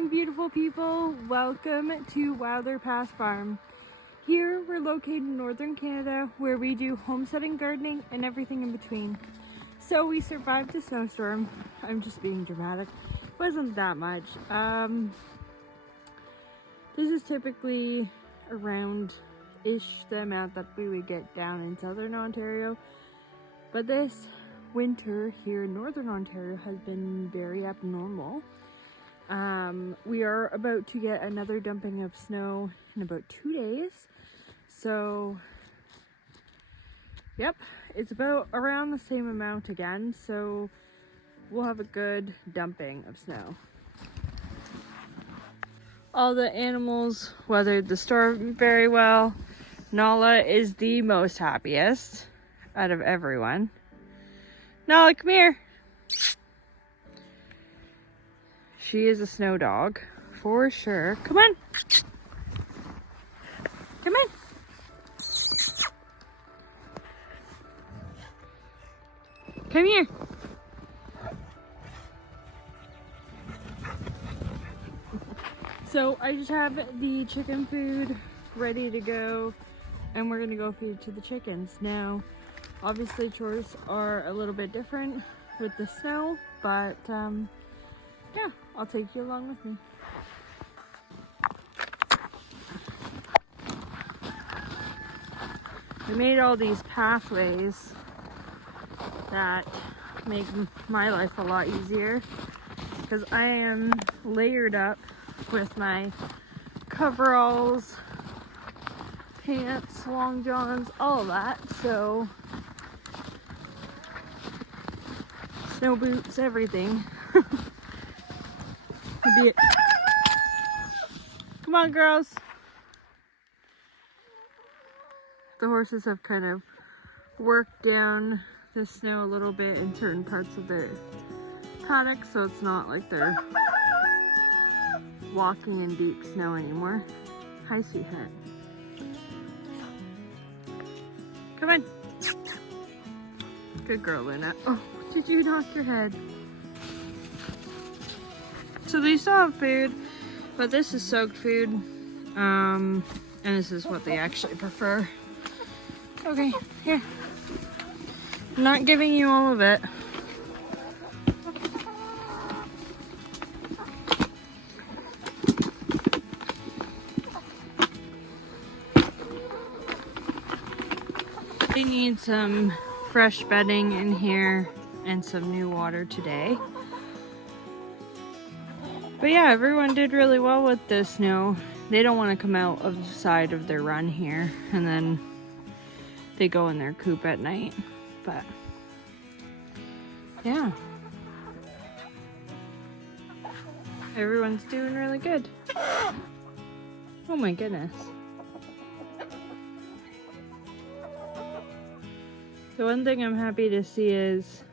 morning, beautiful people. Welcome to Wilder Pass Farm. Here we're located in northern Canada where we do homesteading, gardening, and everything in between. So we survived a snowstorm. I'm just being dramatic. Wasn't that much. This is typically around-ish the amount that we would get down in southern Ontario. But this winter here in northern Ontario has been very abnormal. We are about to get another dumping of snow in about 2 days. So, yep, it's about around the same amount again. So we'll have a good dumping of snow. All the animals weathered the storm very well. Nala is the most happiest out of everyone. Nala, come here. She is a snow dog, for sure. Come on. Come on. Come here. So I just have the chicken food ready to go, and we're gonna go feed it to the chickens. Now, obviously chores are a little bit different with the snow, but yeah, I'll take you along with me. I made all these pathways that make my life a lot easier because I am layered up with my coveralls, pants, long johns, all of that. So snow boots, everything. Come on, girls. The horses have kind of worked down the snow a little bit in certain parts of the paddock, so it's not like they're walking in deep snow anymore. Hi, sweetheart. Come on. Good girl, Luna. Oh, did you knock your head? So they still have food, but this is soaked food, and this is what they actually prefer. Okay, here. I'm not giving you all of it. They need some fresh bedding in here and some new water today. But yeah, everyone did really well with the snow. They don't want to come out of the side of their run here, and then they go in their coop at night. But yeah, everyone's doing really good. Oh my goodness. The one thing I'm happy to see is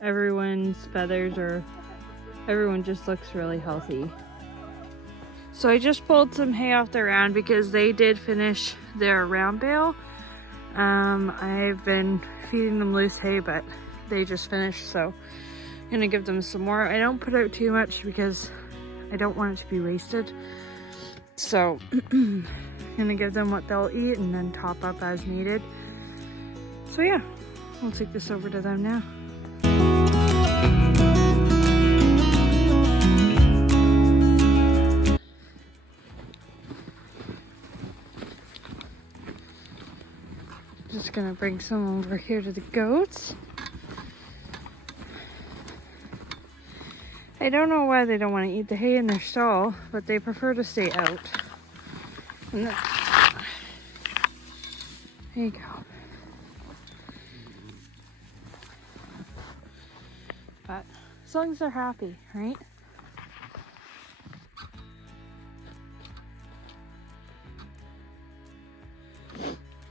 everyone's feathers are, everyone just looks really healthy. So I just pulled some hay off the round because they did finish their round bale. I've been feeding them loose hay, but they just finished, so I'm gonna give them some more. I don't put out too much because I don't want it to be wasted. So I'm gonna give them what they'll eat and then top up as needed. So yeah, I'll take this over to them now. Just gonna bring some over here to the goats. I don't know why they don't want to eat the hay in their stall, but they prefer to stay out. And there you go. But as long as they're happy, right?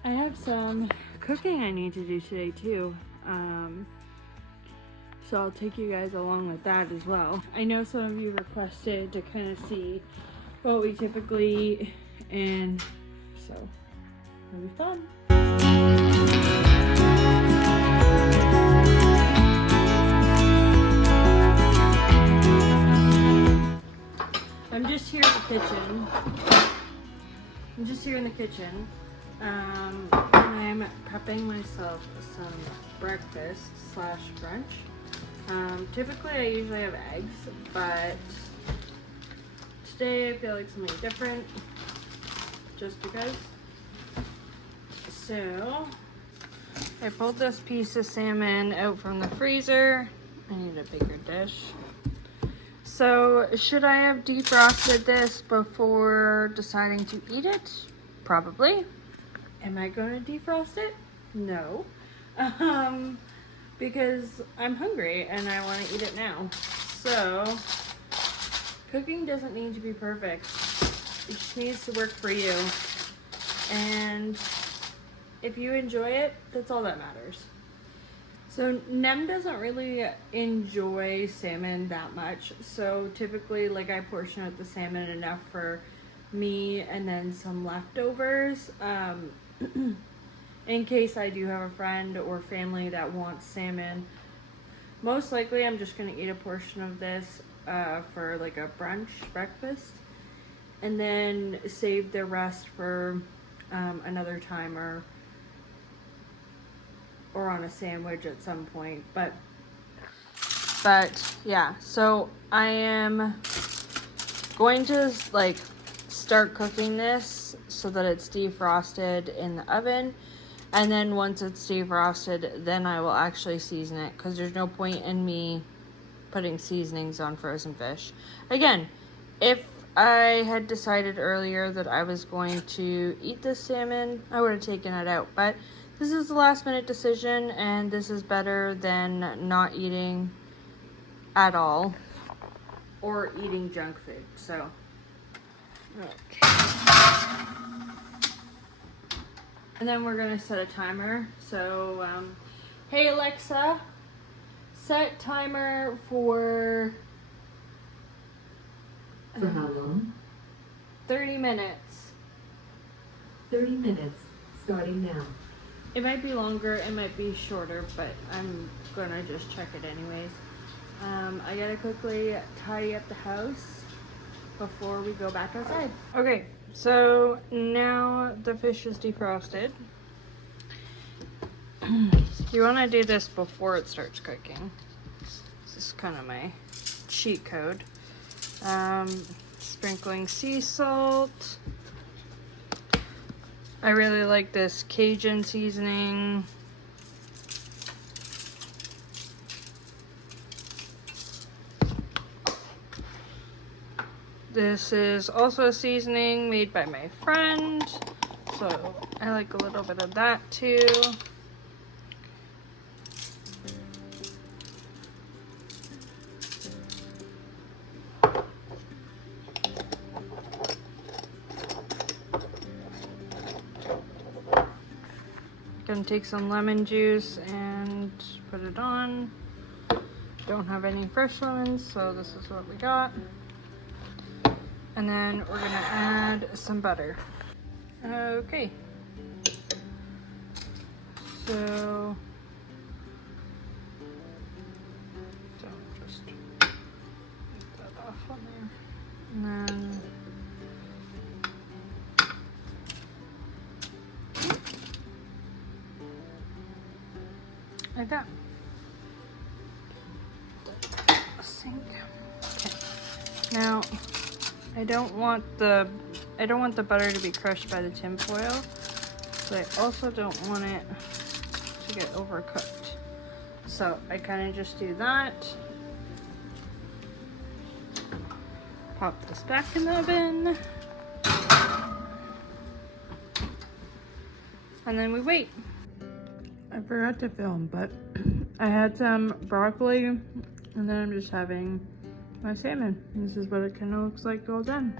I have some cooking I need to do today too. So I'll take you guys along with that as well. I know some of you requested to kind of see what we typically eat, and so it'll be fun. I'm just here in the kitchen. And I'm prepping myself some breakfast slash brunch. Typically I usually have eggs, but today I feel like something different, just because. So I pulled this piece of salmon out from the freezer. I need a bigger dish. So should I have defrosted this before deciding to eat it? Probably. Am I going to defrost it? No. Because I'm hungry and I want to eat it now. So cooking doesn't need to be perfect. It just needs to work for you. And if you enjoy it, that's all that matters. So Nem doesn't really enjoy salmon that much. So typically, like, I portion out the salmon enough for me and then some leftovers. In case I do have a friend or family that wants salmon. Most likely I'm just going to eat a portion of this for like a brunch breakfast. And then save the rest for another time or on a sandwich at some point, but yeah, so I am going to like start cooking this so that it's defrosted in the oven, and then once it's defrosted, then I will actually season it, because there's no point in me putting seasonings on frozen fish. Again, if I had decided earlier that I was going to eat this salmon, I would have taken it out, but this is a last minute decision, and this is better than not eating at all or eating junk food. So, okay. And then we're gonna set a timer. So, hey Alexa, set timer for how long? 30 minutes. 30 minutes, starting now. It might be longer, it might be shorter, but I'm gonna just check it anyways. I gotta quickly tidy up the house before we go back outside. Okay, so now the fish is defrosted. You wanna do this before it starts cooking. This is kind of my cheat code. Sprinkling sea salt. I really like this Cajun seasoning. This is also a seasoning made by my friend, so I like a little bit of that too. Gonna take some lemon juice and put it on. Don't have any fresh lemons, so this is what we got. And then we're gonna add some butter. Okay. So just take that off on there. And then like that. Sink. Okay. Now, I don't want the butter to be crushed by the tin foil, but I also don't want it to get overcooked. So I kind of just do that. Pop this back in the oven. And then we wait. I forgot to film, but I had some broccoli, and then I'm just having my salmon. This is what it kind of looks like all done.